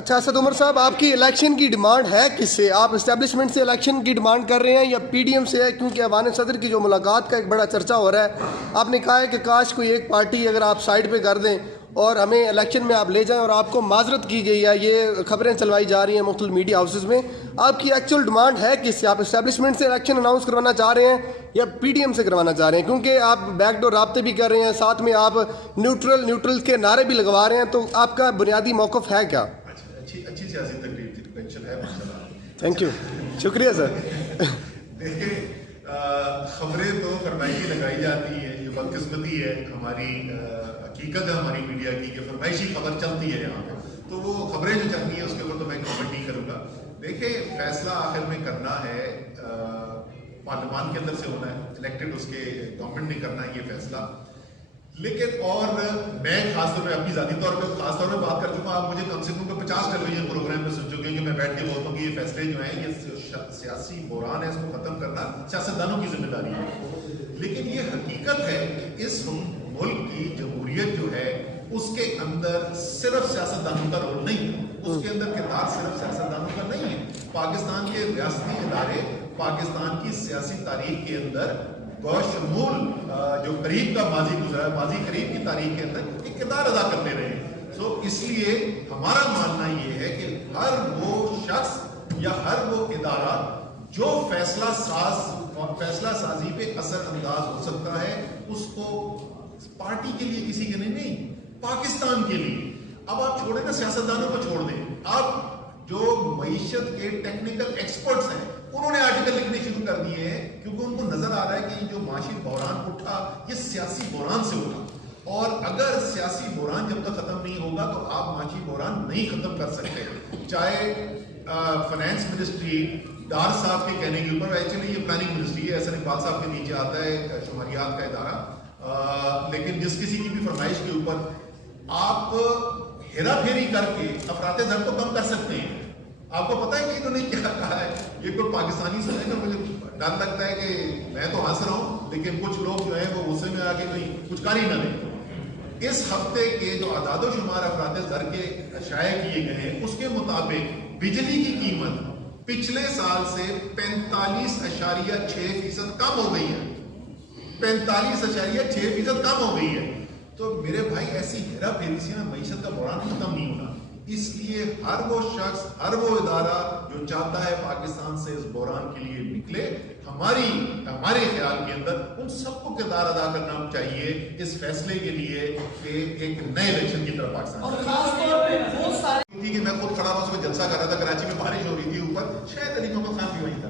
اچھا اسد عمر صاحب، آپ کی الیکشن کی ڈیمانڈ ہے کس سے؟ آپ اسٹیبلشمنٹ سے الیکشن کی ڈیمانڈ کر رہے ہیں یا پی ڈی ایم سے ہے؟ کیونکہ ایوان صدر کی جو ملاقات کا ایک بڑا چرچا ہو رہا ہے، آپ نے کہا ہے کہ کاش کوئی ایک پارٹی اگر آپ سائڈ پہ کر دیں اور ہمیں الیکشن میں آپ لے جائیں، اور آپ کو معذرت کی گئی ہے، یہ خبریں چلوائی جا رہی ہیں مختلف میڈیا ہاؤسز میں. آپ کی ایکچوئل ڈیمانڈ ہے کس سے؟ آپ اسٹیبلشمنٹ سے الیکشن اناؤنس کروانا چاہ رہے ہیں یا پی ڈی ایم سے کروانا چاہ رہے ہیں؟ کیونکہ آپ بیک ڈور رابطے بھی کر رہے ہیں، ساتھ میں آپ نیوٹرل کے نعرے بھی لگوا رہے ہیں، تو آپ کا بنیادی موقف ہے کیا؟ اچھی سیاسی تقریر تھی، پینشن ہے ماشاءاللہ. تھینک یو، شکریہ سر. دیکھیں خبریں تو فرمائشی لگائی جاتی ہیں، یہ بدقسمتی ہے ہماری، حقیقت ہے ہماری میڈیا کی کہ فرمائشی خبر چلتی ہے یہاں پہ، تو وہ خبریں جو چلتی ہیں اس کے اوپر تو میں کامنٹ نہیں کروں گا. دیکھیں فیصلہ آخر میں کرنا ہے پارلیمان کے اندر سے ہونا ہے، الیکٹڈ اس کے گورنمنٹ نے کرنا ہے یہ فیصلہ. لیکن اور میں خاص طور پہ اپنی ذاتی طور پہ خاص طور پہ بات کر چکا ہوں. آپ مجھے کم سے کم 50 ٹیلی ویژن پروگرام پہ سن چکے ہیں کہ میں بیٹھ کے بولتا ہوں کہ یہ فیصلے جو ہیں یہ سیاسی بحران ہے، اس کو ختم کرنا سیاستدانوں کی ذمہ داری ہے. لیکن یہ حقیقت ہے کہ اس ملک کی جمہوریت جو ہے اس کے اندر صرف سیاستدانوں کا رول نہیں ہے، اس کے اندر کردار صرف سیاستدانوں کا نہیں ہے. پاکستان کے ریاستی ادارے پاکستان کی سیاسی تاریخ کے اندر بشمول جو قریب کا ماضی گزرا ہے، ماضی قریب کی تاریخ کے اندر ایک کردار ادا کرتے رہے ہیں. سو اس لیے ہمارا ماننا یہ ہے کہ ہر وہ شخص یا ہر وہ ادارہ جو فیصلہ سازی پہ اثر انداز ہو سکتا ہے، اس کو پارٹی کے لیے کسی کے نہیں، پاکستان کے لیے. اب آپ چھوڑیں نا، سیاستدانوں کو چھوڑ دیں، آپ جو معیشت کے ٹیکنیکل ایکسپرٹس ہیں انہوں نے آرٹیکل لکھنے شروع کر دیے ہیں، کیونکہ ان کو نظر آ رہا ہے کہ جو معاشی بحران اٹھا یہ سیاسی بحران سے اٹھا، اور اگر سیاسی بحران جب تک ختم نہیں ہوگا تو آپ معاشی بحران نہیں ختم کر سکتے. چاہے فائنانس منسٹری ڈار صاحب کے کہنے کے اوپر، ایکچولی یہ پلاننگ منسٹری ہے، احسن اقبال صاحب کے نیچے آتا ہے شماریات کا ادارہ، لیکن جس کسی کی بھی فرمائش کے اوپر آپ ہیرا پھیری کر کے افراط زر کو کم کر سکتے ہیں. آپ کو پتا ہے کہ انہوں نے کیا کہا ہے؟ یہ کوئی پاکستانی سنے گا، مجھے ڈر لگتا ہے کہ میں تو ہنس رہا ہوں لیکن کچھ لوگ جو ہیں وہ غصے میں آ کے کہیں کچھ کر ہی نہ دیں. اس ہفتے کے جو اعداد و شمار افراط زر کے شائع کیے گئے ہیں اس کے مطابق بجلی کی قیمت پچھلے سال سے 45.6% کم ہو گئی ہے، 45.6% کم ہو گئی ہے. تو میرے بھائی ایسی ہیرا پھیری سے نا معیشت کا بحران ختم نہیں ہونا. اس لیے ہر وہ شخص، ہر وہ ادارہ جو چاہتا ہے پاکستان سے اس بحران کے لیے نکلے، ہمارے خیال کے اندر ان سب کو کردار ادا کرنا چاہیے اس فیصلے کے لیے کہ ایک نئے الیکشن کی طرف پاکستان. اور خاص طور پہ وہ سارے کہ میں خود کھڑا ہوا اس کو جلسہ کر رہا تھا، کراچی میں بارش ہو رہی تھی اوپر، شاید علی محمد خان بھی وہیں تھا،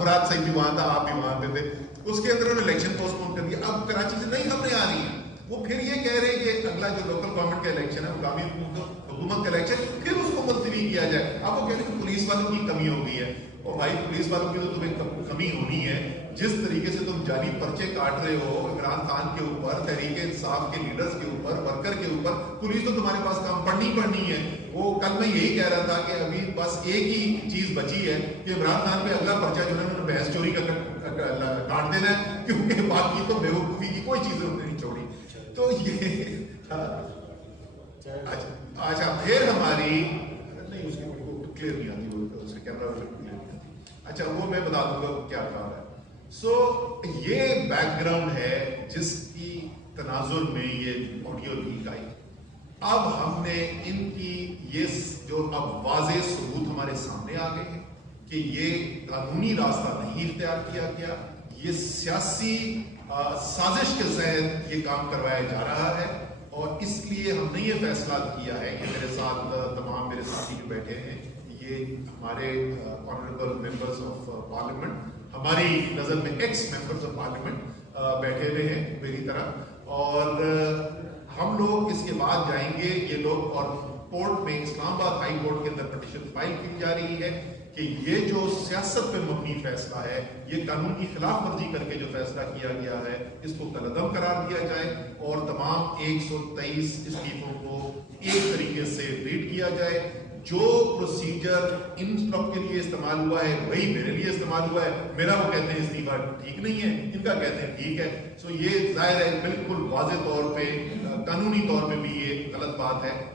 مراد صحیح بھی وہاں تھا، آپ بھی وہاں پہ تھے. اس کے اندر انہوں نے الیکشن پوسٹ پون کر دیا. اب کراچی سے نئی خبریں آ رہی ہیں، وہ پھر یہ کہہ رہے ہیں کہ اگلا جو لوکل گورنمنٹ کا الیکشن ہے، مقامی حکومت کا الیکشن، پھر اس کو ملتوی کیا جائے. اب وہ کہہ رہے ہیں کہ پولیس والوں کی کمی ہو گئی ہے. اور بھائی پولیس والوں کی تو تمہیں کمی ہونی ہے. جس طریقے سے تم جعلی پرچے کاٹ رہے ہو عمران خان کے اوپر، تحریک انصاف کے لیڈرز کے اوپر، ورکر کے اوپر، پولیس تو تمہارے پاس کام پڑنی ہے. وہ کل میں یہی کہہ رہا تھا کہ ابھی بس ایک ہی چیز بچی ہے کہ عمران خان پہ اگلا پرچہ جو ہے انہوں نے بحث چوری کا کاٹ دینا ہے، کیونکہ باقی تو بیوقوفی کی کوئی چیز انہوں نے نہیں چھوڑی. تو یہ اچھا پھر ہماری نہیں، اس کی کلیئر نہیں آتی، وہ اس کا کیمرہ کلیئر نہیں آتی. اچھا وہ میں بتا دوں گا کیا کام ہے. سو یہ بیک گراؤنڈ ہے جس کی تناظر میں یہ آڈیو لیک آئی. اب ہم نے ان کی یہ جو اب واضح ثبوت ہمارے سامنے آ گئے ہیں کہ یہ قانونی راستہ نہیں اختیار کیا گیا، یہ سیاسی سازش کے تحت یہ کام کروایا جا رہا ہے. اور اس لیے ہم نے یہ فیصلہ کیا ہے کہ میرے ساتھ تمام میرے ساتھی جو بیٹھے ہیں یہ ہمارے آنریبل ممبرز آف پارلیمنٹ، ہماری نظر میں ایکس ممبرز آف پارلیمنٹ بیٹھے ہوئے ہیں میری طرح، اور ہم لوگ اس کے بعد جائیں گے. یہ لوگ اور کورٹ میں اسلام آباد ہائی کورٹ کے اندر پٹیشن فائل کی جا رہی ہے کہ یہ جو سیاست پہ مبنی فیصلہ ہے، یہ قانون کی خلاف ورزی کر کے جو فیصلہ کیا گیا ہے، اس کو کالعدم قرار دیا جائے اور تمام 123 استعفوں کو ایک طریقے سے ریٹ کیا جائے. جو پروسیجر ان سب کے لیے استعمال ہوا ہے وہی میرے لیے استعمال ہوا ہے. میرا وہ کہتے ہیں استعفا ٹھیک نہیں ہے، ان کا کہتے ہیں ٹھیک ہے. سو یہ ظاہر ہے بالکل واضح طور پہ قانونی طور پہ بھی یہ غلط بات ہے.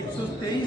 123